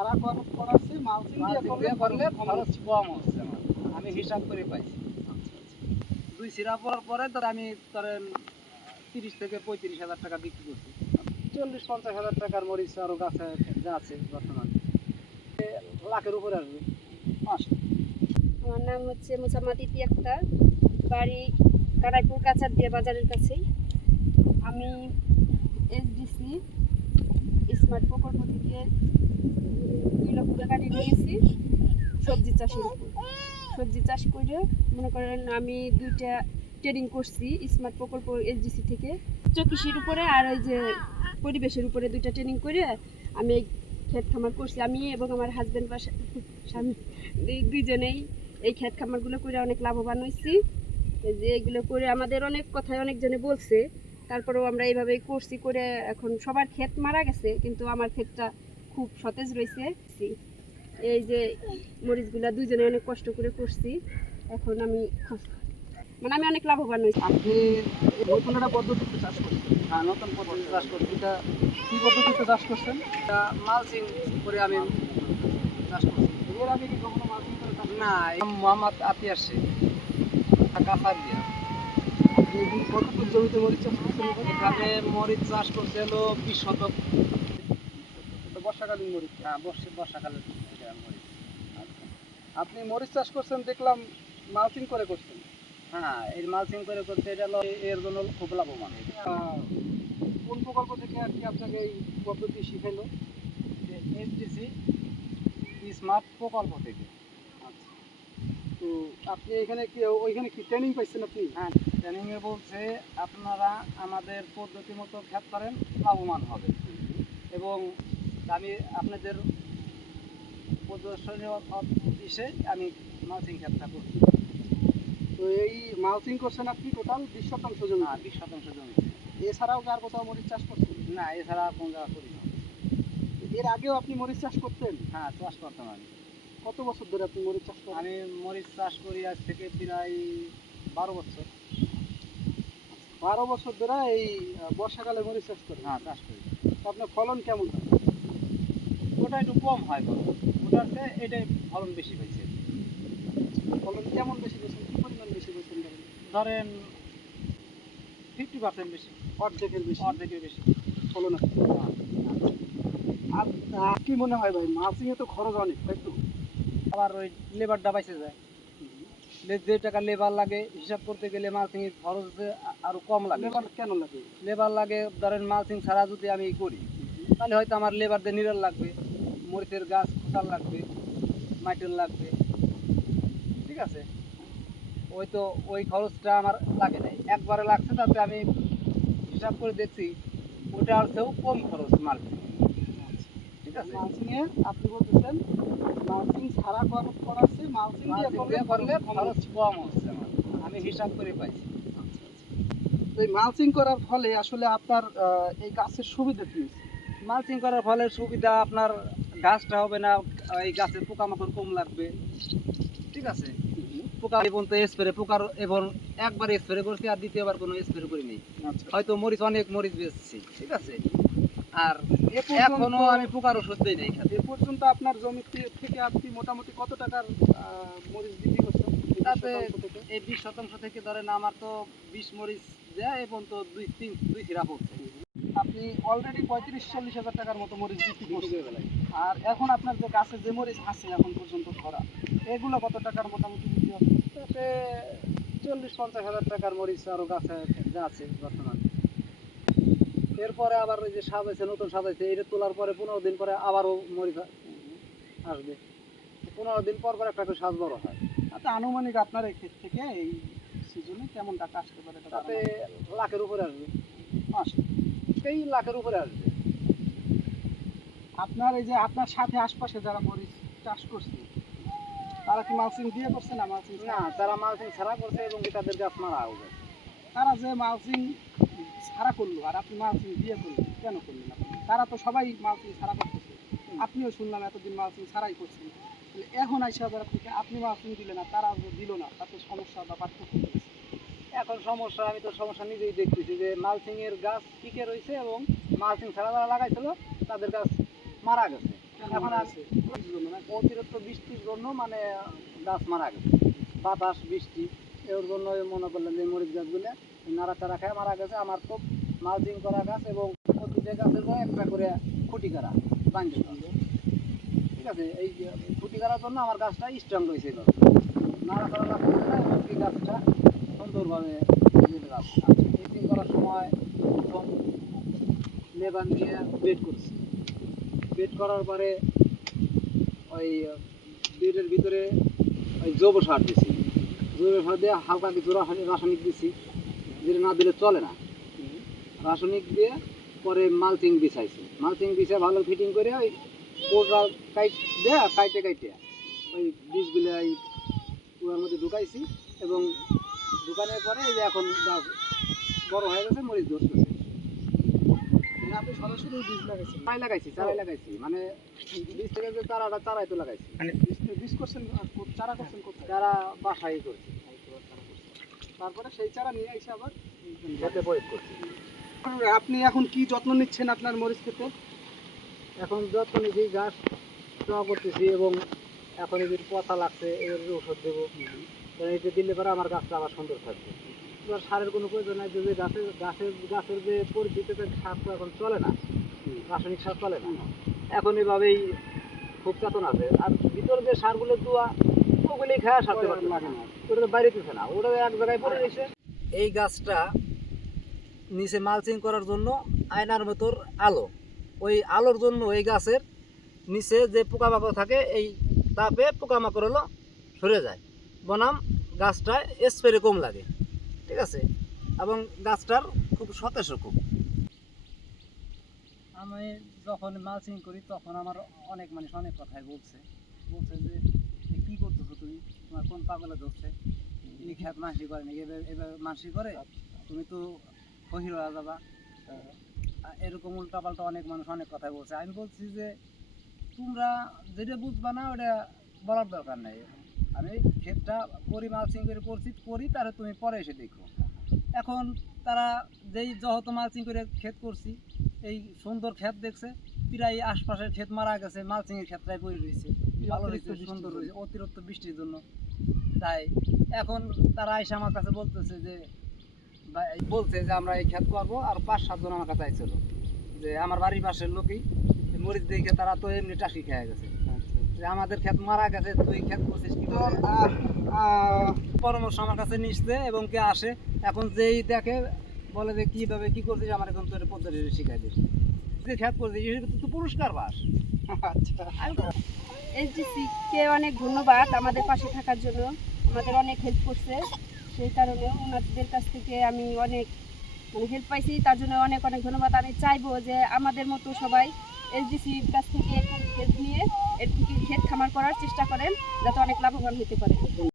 সারা খরচ করাচ্ছি, মালচিং দিয়ে করলে খরচ কম হচ্ছে আমার, আমি হিসাব করে পাইছি। দুই সিরা পড়ার পরে ধর আমি ধরেন 30 থেকে 35,000 টাকা বিক্রি করছি। 40-50,000 টাকার মরিচ আরো গাছে যা আছে বর্তমানে লাখের উপরে আসবে মাসে। আমার নাম হচ্ছে মোসাম্মদ ইতি আক্তার, বাড়ি কানাইপুর কাছার দিয়ে বাজারের কাছেই। আমি এসডিসি স্মার্ট প্রকল্প থেকে 2 লক্ষ টাকা ঋণ নিয়েছি সবজি চাষের উপর। সবজি চাষ করে মনে করেন আমি 2টা ট্রেনিং করছি স্মার্ট প্রকল্প এসডিসি থেকে, কৃষির উপরে আর ওই যে পরিবেশের উপরে 2টা ট্রেনিং করে আমি এই ক্ষেত খামার করছি। আমি এবং আমার হাজব্যান্ড বা স্বামী দুইজনেই এই ক্ষেত খামারগুলো করে অনেক লাভবান হয়েছি। যে এগুলো করে আমাদের অনেক কথায় অনেকজনে বলছে, তারপরেও আমরা এইভাবেই করছি করে এখন সবার ক্ষেত মারা গেছে, কিন্তু আমার ক্ষেতটা খুব সতেজ রয়েছে। এই যে মরিচগুলা দুইজনে অনেক কষ্ট করে করছি, এখন আমি আমি অনেক লাভবান হয়েছি। আপনি নতুন একটা পদ্ধতিতে চাষ করছেন। হ্যাঁ, নতুন পদ্ধতি চাষ করছি। এটা কি পদ্ধতিতে চাষ করছেন? এটা মালচিং করে আমি চাষ করছি। এর আগে কি কখনো মালচিং করে চাষ না, মোহাম্মদ আতিয়ার শেখ, কাছার দিয়া। আপনি কতটুকু জমিতে মরিচ চাষ করছেন? এখানে মরিচ চাষ করছে হলো 20 শতক। এটা বর্ষাকালীন মরিচ। হ্যাঁ, বর্ষাকালের মরিচ। আচ্ছা, আপনি মরিচ চাষ করছেন দেখলাম, মালচিং করে করছেন। হ্যাঁ, এই মালচিং করে করতে এটা হলো এর জন্য খুব লাভবান। কোন প্রকল্প থেকে আর কি আপনাকে এই পদ্ধতি শিখাইলো? এসডিসি স্মার্ট প্রকল্প থেকে। আচ্ছা, তো আপনি এখানে কি ওইখানে কি ট্রেনিং পাইছেন আপনি? হ্যাঁ, ট্রেনিংয়ে বলছে আপনারা আমাদের পদ্ধতি মতো ক্ষেত করেন, লাভবান হবে। এবং আমি আপনাদের প্রদর্শনীয় অফিসে আমি মালচিং ক্ষেতটা করছি। তো এই মালচিং করছেন আপনি টোটাল 20 শতাংশ জমি। 20 শতাংশ জমি। এছাড়াও আর কোথাও মরিচ চাষ করছেন? না, এছাড়া আর কোন জায়গা করি না। এর আগেও আপনি মরিচ চাষ করতেন? হ্যাঁ, চাষ করতাম আমি। কত বছর ধরে আপনি মরিচ চাষ করেন? আমি মরিচ চাষ করি আজ থেকে প্রায় 12 বছর। 12 বছর ধরে এই বর্ষাকালে মরিচ চাষ করেন? হ্যাঁ, চাষ করি। তো আপনার ফলন কেমন হয়? ওটা একটু কম হয় ফলন, ওটার চেয়ে এটাই ফলন বেশি হয়েছে। ফলন কেমন বেশি পেয়েছেন? কি পরিমাণ বেশি পেয়েছেন? ধরেন 50% বেশি, অর্ধেকের বেশি অর্ধেকের বেশি। ফলন আছে। আর কি মনে হয় ভাই, মালচিং এ তো খরচ অনেক, তাই তো? আবার ওই লেবারটা বাইসে যায়। যে টাকা লেবার লাগে হিসাব করতে গেলে মালচিং এর খরচ আরো কম লাগে। লেবার কেন লাগে? লেবার লাগে ধরেন মালচিং ছাড়া যদি আমি করি তাহলে হয়তো আমার লেবারদের নিরাল লাগবে, মরিচের গাছ খোসার লাগবে, মাটির লাগবে, ঠিক আছে? ওই খরচটা আমার লাগে নাই, একবারে লাগছে। তাতে আমি হিসাব করে দেখছি ওটা আর চেয়েও কম খরচ মালচিং, ঠিক আছে? মালচিং এ আপনি বলতেছেন মালচিং ছাড়া খরচ করাচ্ছি, মালচিং দিয়ে করলে খরচ কম হচ্ছে আমার, আমি হিসাব করে পাইছি। তো এই মালচিং করার ফলে আসলে আপনার এই গাছের সুবিধা কি হয়েছে? মালচিং করার ফলে সুবিধা আপনার গাছটা হবে না, এই গাছের পোকামাকড় কম লাগবে, ঠিক আছে? পোকা এবং তো স্প্রে পোকার এবং একবার স্প্রে করছি আর দ্বিতীয়বার কোনো স্প্রে করিনি। আচ্ছা, হয়তো অনেক মরিচ বেচছি, ঠিক আছে? আর এ পর্যন্ত- এখনো আমি পোকার ওষুধ দিই নাই খাতে। এ পর্যন্ত আপনার জমি থেকে আপনি মোটামুটি কত টাকার মরিচ বিক্রি করছেন? এই তাতে 20 শতাংশ থেকে? এই 20% থেকে ধরেন আমার তো 20 মরিচ দেয় এবং তো দুই সিরা পড়ছে। আপনি অলরেডি 35-40 হাজার টাকার মতো মরিচ বিক্রি করছেন। আর এখন আপনার যে গাছে যে মরিচ আছে এখন পর্যন্ত ধরা, এগুলো কত টাকার মোটামুটি বিক্রি হবে? তাতে 40-50 হাজার টাকার মরিচ আরো গাছে যা আছে বর্তমানে। এরপরে আবার ওই যে সাজাইছে, নতুন সাজাইছে, এটা তোলার পরে 15 দিন পরে আবারও মরিচ আসবে। 15 দিন পর পর একটা করে সাজ বড় হয়। আচ্ছা, আনুমানিক আপনার এই ক্ষেত থেকে এই সিজনে কেমন টাকা আসতে পারে? তাতে লাখের উপরে আসবে, মাসে এই লাখের উপরে আসবে। আপনার এই যে আপনার সাথে আশপাশে যারা মরিচ চাষ করছে তারা কি মালচিং দিয়ে করছে না মালচিং না, তারা মালচিং ছাড়া করছে এবং কি তাদের গাছ মারা হবে। তারা যে মালচিং ছাড়া করলো আর আপনি মালচিং দিয়ে করলেন, কেন করলেন আপনি? তারা তো সবাই মালচিং ছাড়া করতেছে, আপনিও শুনলাম এতদিন মালচিং ছাড়াই করছেন, তাহলে এখন আইসা আবার আপনি মালচিং দিলেন না, তারা দিল না, তাতে সমস্যা বা পার্থক্য কি আছে? এখন সমস্যা, আমি তো সমস্যা নিজেই দেখতেছি যে মালচিং এর গাছ টিকে রয়েছে এবং মালচিং ছাড়া যারা লাগাইছিল তাদের গাছ মারা গেছে। কেন এখন আর হয়েছে? অতিরিক্ত বৃষ্টির জন্য মানে গাছ মারা গেছে, বাতাস বৃষ্টি এর জন্য মনে করলেন যে মরিচ গাছগুলো নাড়াচাড়া খায় মারা গেছে। আমার তো মালচিং করা গাছ এবং প্রতিটা গাছের গায়ে একটা করে খুঁটি কাটা বাঁধতে হবে। ঠিক আছে, এই যে খুঁটি কাটার জন্য আমার গাছটা স্ট্রং হয়েছিল, নাড়াচাড়া লাগছে না এবং এই গাছটা সুন্দরভাবে মিটিং করার সময় প্রথম লেবান দিয়ে বেড করছি। বেড করার পরে ওই বেডের ভিতরে ওই জৈব সার দিছি, জৈব সার দিয়ে হালকা কিছু রাসায়নিক দিছি, যেটা না দিলে চলে না। রাসায়নিক দিয়ে পরে মালচিং বিছাইছি, মালচিং বিছিয়ে ভালো ফিটিং করে ওই পোড়া কাইট দেয়া কাইটে ওই বীজগুলো এই কুয়ার মধ্যে ঢুকাইছি এবং ঢুকানোর পরে এই যে এখন গাছ বড় হয়ে গেছে, মরিচ ধরতেছে। মানে আপনি সরাসরি বীজ লাগাইছেন? চারাই লাগাইছি মানে বীজ থেকে যে চারাই তো লাগাইছি, মানে বীজ করছেন, চারা করছেন কোথায়? চারা বাসাই করছি, তারপরে সেই চারা নিয়ে এসে আবার যাতে প্রয়োগ করছি। আপনি এখন কি যত্ন নিচ্ছেন আপনার মরিচ ক্ষেতে? এখন যত্ন নিচ্ছি, গাছ চড়া করতেছি এবং এখন এদের পচা লাগছে, এর ওষুধ দেবো, এটা দিলে পরে আমার গাছটা আবার সুন্দর থাকবে। এবার সারের কোনো প্রয়োজন নাই, যে গাছের যে পরিস্থিতিতে সার তো এখন চলে না, রাসায়নিক সার চলে না, এখন এভাবেই খুব চেতন আছে। আর ভিতরে যে সারগুলো দেওয়া ওগুলি খাওয়া সারতে লাগে না, ওটা তো বাইরেতেছে না, ওটা এক জায়গায় পড়ে রয়েছে। এই গাছটা নিচে মালচিং করার জন্য আয়নার মতোর আলো, ওই আলোর জন্য এই গাছের নিচে যে পোকামাকড় থাকে এই তাপে পোকামাকড় হলো সরে যায়, বনাম গাছটায় স্প্রে কম লাগে। ঠিক আছে, এবং গাছটার খুব সতেজও খুব। আমি যখন মালচিং করি তখন আমার অনেক মানুষ অনেক কথাই বলছে যে কী করতেছো তুমি, তোমার কোন পাগলে ধরছে, এই খেত মাসি করে নাকি, এবার মাসি করে, তুমি তো ফহির হয়ে যাবা, এরকম উল্টাপাল্টা অনেক মানুষ অনেক কথাই বলছে। আমি বলছি যে তোমরা যেটা বুঝবা না ওটা বলার দরকার নেই, আমি ক্ষেতটা করি মালচিং করে করি তাহলে তুমি পরে এসে দেখো। এখন তারা যেই যত মালচিং করে ক্ষেত করছি এই সুন্দর ক্ষেত দেখছে, প্রায় আশপাশের ক্ষেত মারা গেছে, মালচিংয়ের ক্ষেতটাই পড়ে রয়েছে, ভালো রয়েছে, সুন্দর রয়েছে অতিরিক্ত বৃষ্টির জন্য। তাই এখন তারা এসে আমার কাছে বলতেছে যে আমরা এই ক্ষেত করবো, আর 5-7 জন আমার কাছে আইছিল যে আমার বাড়ির পাশের লোকই মরিচ দেখে তারা তো এমনি টাসি খেয়ে গেছে, যে আমাদের ক্ষেত মারা গেছে, তুই ক্ষেত করছিস কি? পরামর্শ আমার কাছে নিচ্ছে এবং কে আসে, এখন যেই দেখে বলে যে কীভাবে কী করছিস, আমার এখন তোর পদ্ধতি শিখাই দিস, যে ক্ষেত করছিস তুই পুরস্কার পাস। আচ্ছা, এসডিসি কে অনেক ধন্যবাদ আমাদের পাশে থাকার জন্য, আমাদের অনেক হেল্প করছে, সেই কারণে ওনাদের কাছ থেকে আমি অনেক হেল্প পাইছি, তার জন্য অনেক অনেক ধন্যবাদ। আমি চাইবো যে আমাদের মতো সবাই এসডিসির কাছ থেকে হেল্প নিয়ে এর থেকে ক্ষেত খামার করার চেষ্টা করেন, যাতে অনেক লাভবান হতে পারে।